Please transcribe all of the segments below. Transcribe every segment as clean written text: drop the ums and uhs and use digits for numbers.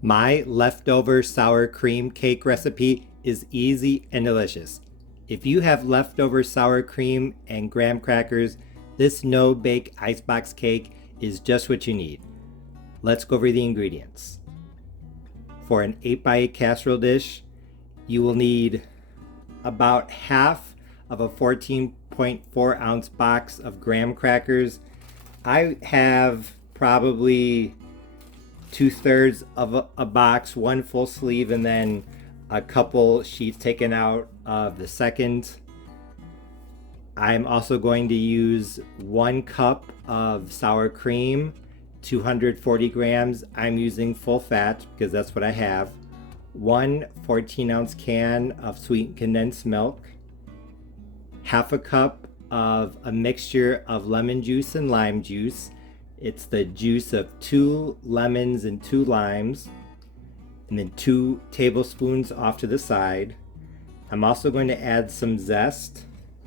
My leftover sour cream cake recipe is easy and delicious. If you have leftover sour cream and graham crackers, this no-bake icebox cake is just what you need. Let's go over the ingredients. For an 8x8 casserole dish, you will need about half of a 14.4 ounce box of graham crackers. I have probably 2/3 of a box, one full sleeve, and then a couple sheets taken out of the second. I'm also going to use 1 cup of sour cream, 240 grams. I'm using full fat because that's what I have. 1 14-ounce can of sweetened condensed milk, half a cup of a mixture of lemon juice and lime juice. It's the juice of 2 lemons and 2 limes, and then 2 tablespoons off to the side. I'm also going to add some zest,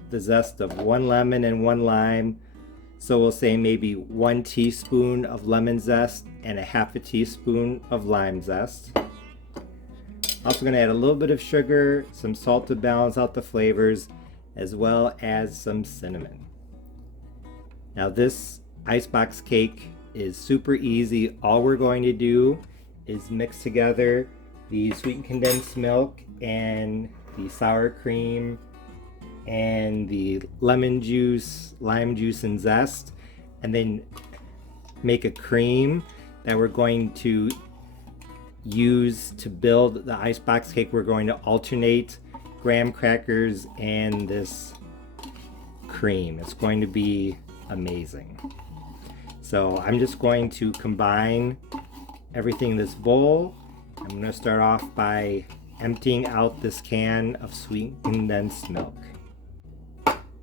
the zest of 1 lemon and 1 lime. So we'll say maybe 1 teaspoon of lemon zest and a half a teaspoon of lime zest. Also going to add a little bit of sugar, some salt to balance out the flavors, as well as some cinnamon. Now this icebox cake is super easy. All we're going to do is mix together the sweetened condensed milk and the sour cream and the lemon juice, lime juice, and zest, and then make a cream that we're going to use to build the icebox cake. We're going to alternate graham crackers and this cream. It's going to be amazing. So I'm just going to combine everything in this bowl. I'm going to start off by emptying out this can of sweet condensed milk.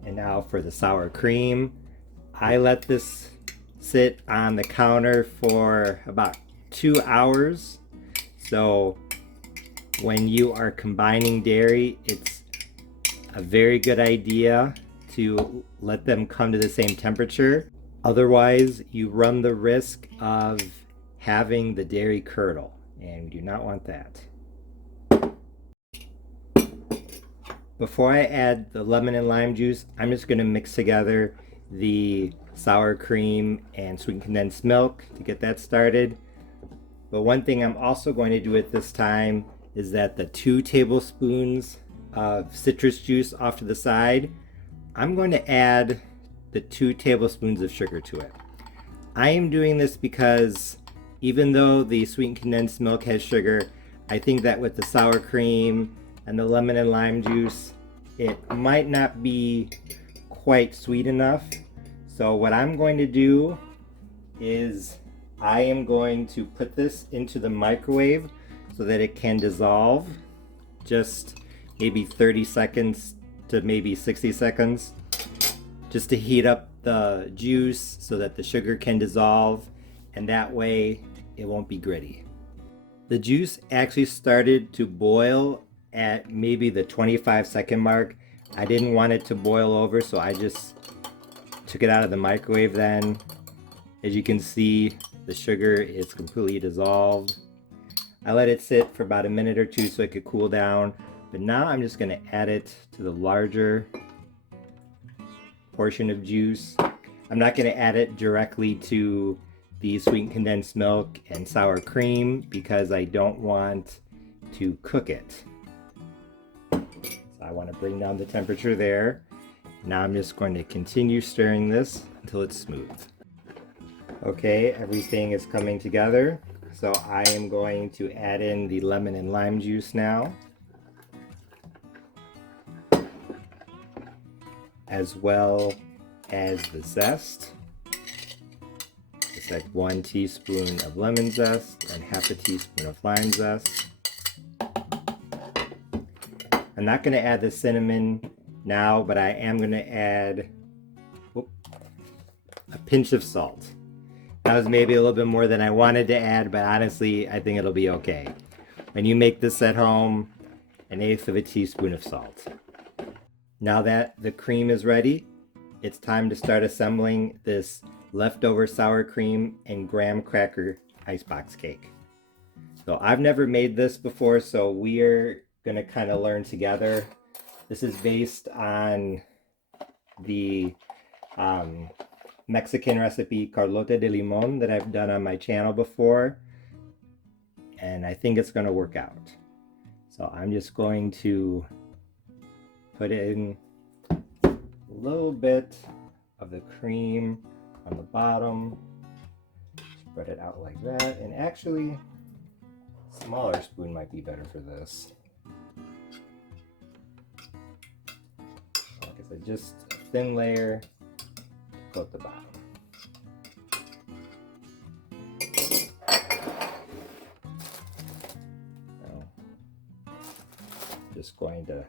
And now for the sour cream. I let this sit on the counter for about 2 hours. So when you are combining dairy, it's a very good idea to let them come to the same temperature. Otherwise, you run the risk of having the dairy curdle, and we do not want that. Before I add the lemon and lime juice, I'm just going to mix together the sour cream and sweetened condensed milk to get that started. But one thing I'm also going to do at this time is that the 2 tablespoons of citrus juice off to the side, I'm going to add the 2 tablespoons of sugar to it. I am doing this because even though the sweetened condensed milk has sugar, I think that with the sour cream and the lemon and lime juice, it might not be quite sweet enough. So what I'm going to do is I am going to put this into the microwave so that it can dissolve, just maybe 30 seconds to maybe 60 seconds. Just to heat up the juice so that the sugar can dissolve, and that way it won't be gritty. The juice actually started to boil at maybe the 25-second mark. I didn't want it to boil over, so I just took it out of the microwave then. As you can see, the sugar is completely dissolved. I let it sit for about a minute or 2 so it could cool down, but now I'm just going to add it to the larger portion of juice. I'm not going to add it directly to the sweetened condensed milk and sour cream because I don't want to cook it. So I want to bring down the temperature there. Now I'm just going to continue stirring this until it's smooth. Okay, everything is coming together. So I am going to add in the lemon and lime juice now, as well as the zest. It's like 1 teaspoon of lemon zest and half a teaspoon of lime zest. I'm not going to add the cinnamon now, but I am going to add a pinch of salt. That was maybe a little bit more than I wanted to add, but honestly, I think it'll be okay. When you make this at home, 1/8 of a teaspoon of salt. Now that the cream is ready, it's time to start assembling this leftover sour cream and graham cracker icebox cake. So I've never made this before, so we're gonna kind of learn together. This is based on the Mexican recipe Carlota de Limon that I've done on my channel before, and I think it's gonna work out. So I'm just going to put in a little bit of the cream on the bottom, spread it out like that, and actually a smaller spoon might be better for this. Like I said, just a thin layer to coat the bottom. Now, just going to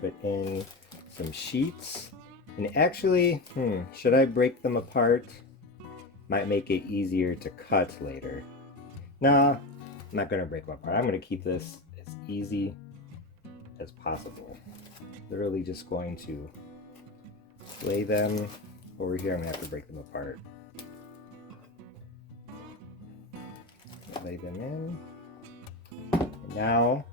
put in some sheets. And actually, should I break them apart? Might make it easier to cut later. Nah, I'm not gonna break them apart. I'm gonna keep this as easy as possible. Literally just going to lay them over here. I'm gonna have to break them apart. Lay them in. And now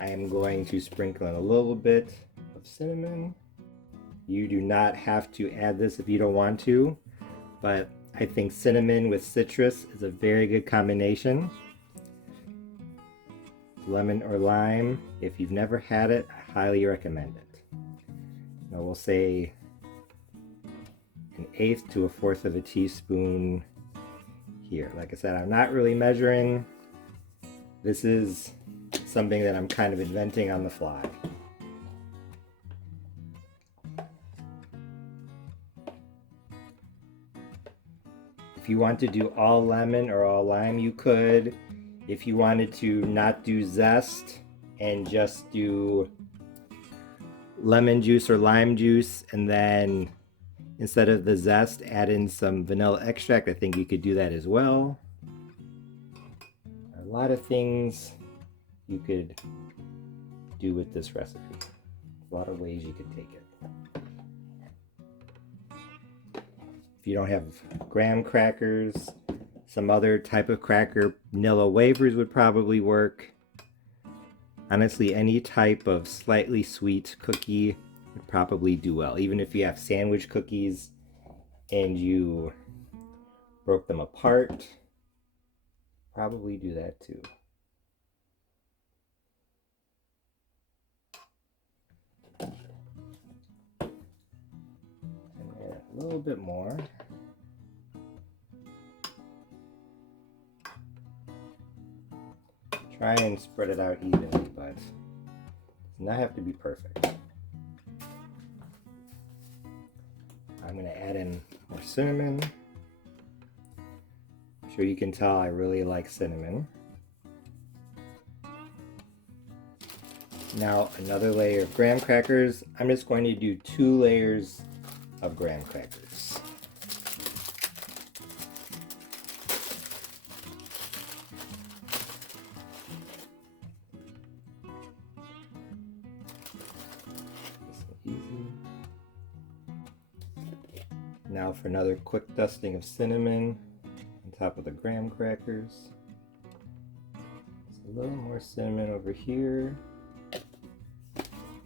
I am going to sprinkle in a little bit of cinnamon. You do not have to add this if you don't want to, but I think cinnamon with citrus is a very good combination. Lemon or lime, if you've never had it, I highly recommend it. Now we'll say 1/8 to 1/4 of a teaspoon here. Like I said, I'm not really measuring. This is something that I'm kind of inventing on the fly. If you want to do all lemon or all lime, you could. If you wanted to not do zest and just do lemon juice or lime juice, and then instead of the zest, add in some vanilla extract, I think you could do that as well. A lot of things you could do with this recipe. A lot of ways you could take it. If you don't have graham crackers, some other type of cracker, vanilla wafers would probably work. Honestly, any type of slightly sweet cookie would probably do well. Even if you have sandwich cookies and you broke them apart, probably do that too. A little bit more. Try and spread it out evenly, but it does not have to be perfect. I'm going to add in more cinnamon. I'm sure you can tell I really like cinnamon. Now another layer of graham crackers. I'm just going to do 2 layers of graham crackers. Easy. Now for another quick dusting of cinnamon on top of the graham crackers. Just a little more cinnamon over here.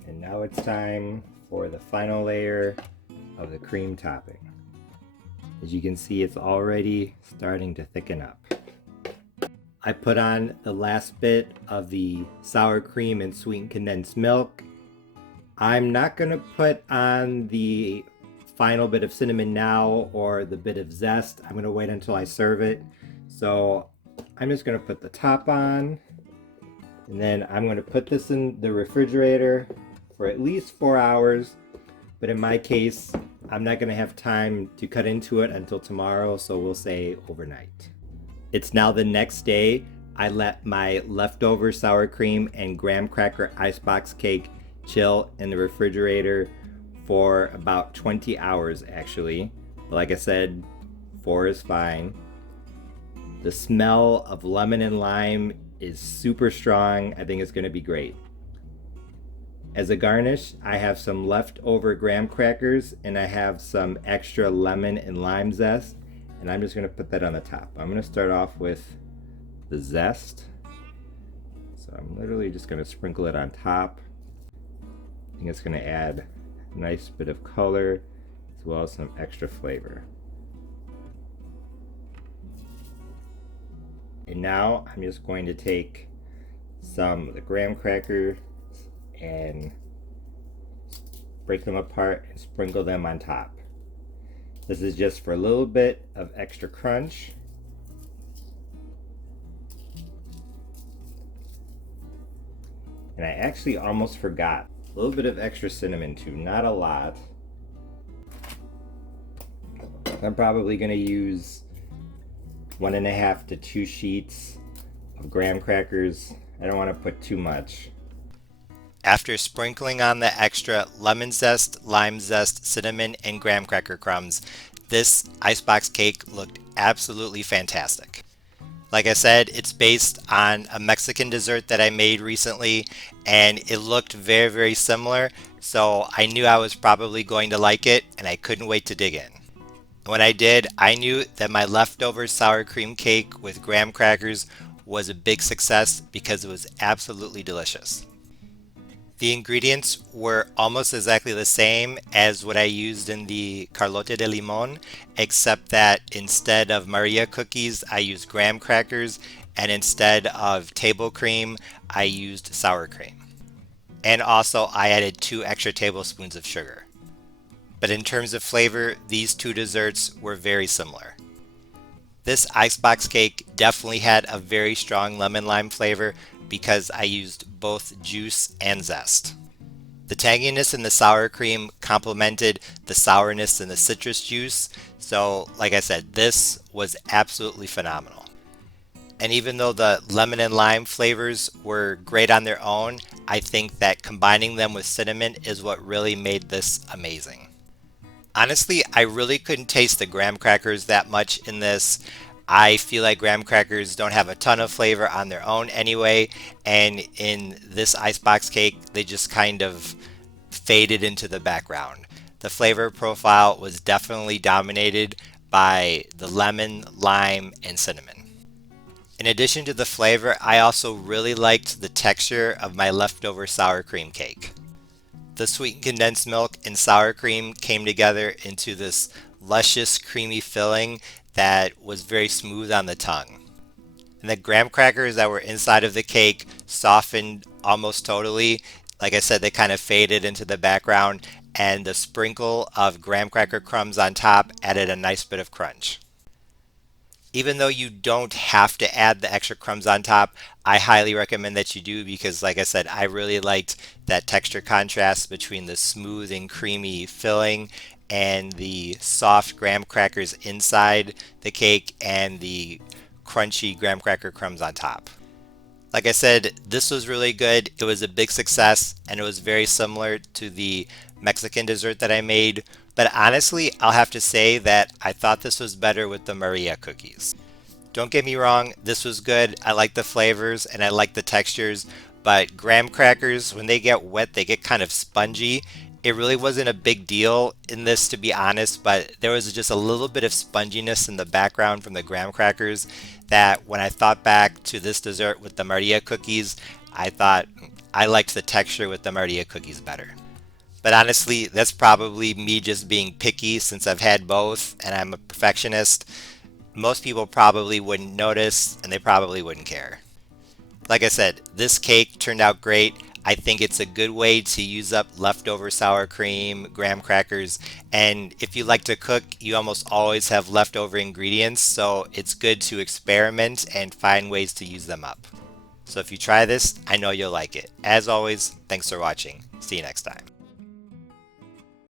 And now it's time for the final layer of the cream topping. As you can see, it's already starting to thicken up. I put on the last bit of the sour cream and sweetened condensed milk. I'm not going to put on the final bit of cinnamon now or the bit of zest. I'm going to wait until I serve it. So I'm just going to put the top on, and then I'm going to put this in the refrigerator for at least 4 hours. But in my case, I'm not going to have time to cut into it until tomorrow, so we'll say overnight. It's now the next day. I let my leftover sour cream and graham cracker icebox cake chill in the refrigerator for about 20 hours actually. But like I said, 4 is fine. The smell of lemon and lime is super strong. I think it's going to be great. As a garnish, I have some leftover graham crackers and I have some extra lemon and lime zest, and I'm just going to put that on the top. I'm going to start off with the zest. So I'm literally just going to sprinkle it on top. I think it's going to add a nice bit of color as well as some extra flavor. And now I'm just going to take some of the graham crackers and break them apart and sprinkle them on top. This is just for a little bit of extra crunch. And I actually almost forgot a little bit of extra cinnamon too, not a lot. I'm probably going to use 1.5 to 2 sheets of graham crackers. I don't want to put too much. After sprinkling on the extra lemon zest, lime zest, cinnamon, and graham cracker crumbs, this icebox cake looked absolutely fantastic. Like I said, it's based on a Mexican dessert that I made recently, and it looked very, very similar, so I knew I was probably going to like it, and I couldn't wait to dig in. When I did, I knew that my leftover sour cream cake with graham crackers was a big success because it was absolutely delicious. The ingredients were almost exactly the same as what I used in the Carlota de Limon, except that instead of Maria cookies, I used graham crackers, and instead of table cream, I used sour cream. And also, I added 2 extra tablespoons of sugar. But in terms of flavor, these 2 desserts were very similar. This icebox cake definitely had a very strong lemon lime flavor because I used both juice and zest. The tanginess in the sour cream complemented the sourness in the citrus juice, so like I said, this was absolutely phenomenal. And even though the lemon and lime flavors were great on their own, I think that combining them with cinnamon is what really made this amazing. Honestly, I really couldn't taste the graham crackers that much in this. I feel like graham crackers don't have a ton of flavor on their own anyway, and in this icebox cake, they just kind of faded into the background. The flavor profile was definitely dominated by the lemon, lime, and cinnamon. In addition to the flavor, I also really liked the texture of my leftover sour cream cake. The sweetened condensed milk and sour cream came together into this luscious, creamy filling that was very smooth on the tongue. And the graham crackers that were inside of the cake softened almost totally. Like I said, they kind of faded into the background, and the sprinkle of graham cracker crumbs on top added a nice bit of crunch. Even though you don't have to add the extra crumbs on top, I highly recommend that you do because, like I said, I really liked that texture contrast between the smooth and creamy filling and the soft graham crackers inside the cake and the crunchy graham cracker crumbs on top. Like I said, this was really good. It was a big success, and it was very similar to the Mexican dessert that I made. But honestly, I'll have to say that I thought this was better with the Maria cookies. Don't get me wrong, this was good. I like the flavors and I like the textures, but graham crackers, when they get wet, they get kind of spongy. It really wasn't a big deal in this, to be honest, but there was just a little bit of sponginess in the background from the graham crackers that when I thought back to this dessert with the Maria cookies, I thought I liked the texture with the Maria cookies better. But honestly, that's probably me just being picky since I've had both and I'm a perfectionist. Most people probably wouldn't notice and they probably wouldn't care. Like I said, this cake turned out great. I think it's a good way to use up leftover sour cream, graham crackers, and if you like to cook, you almost always have leftover ingredients, so it's good to experiment and find ways to use them up. So if you try this, I know you'll like it. As always, thanks for watching. See you next time.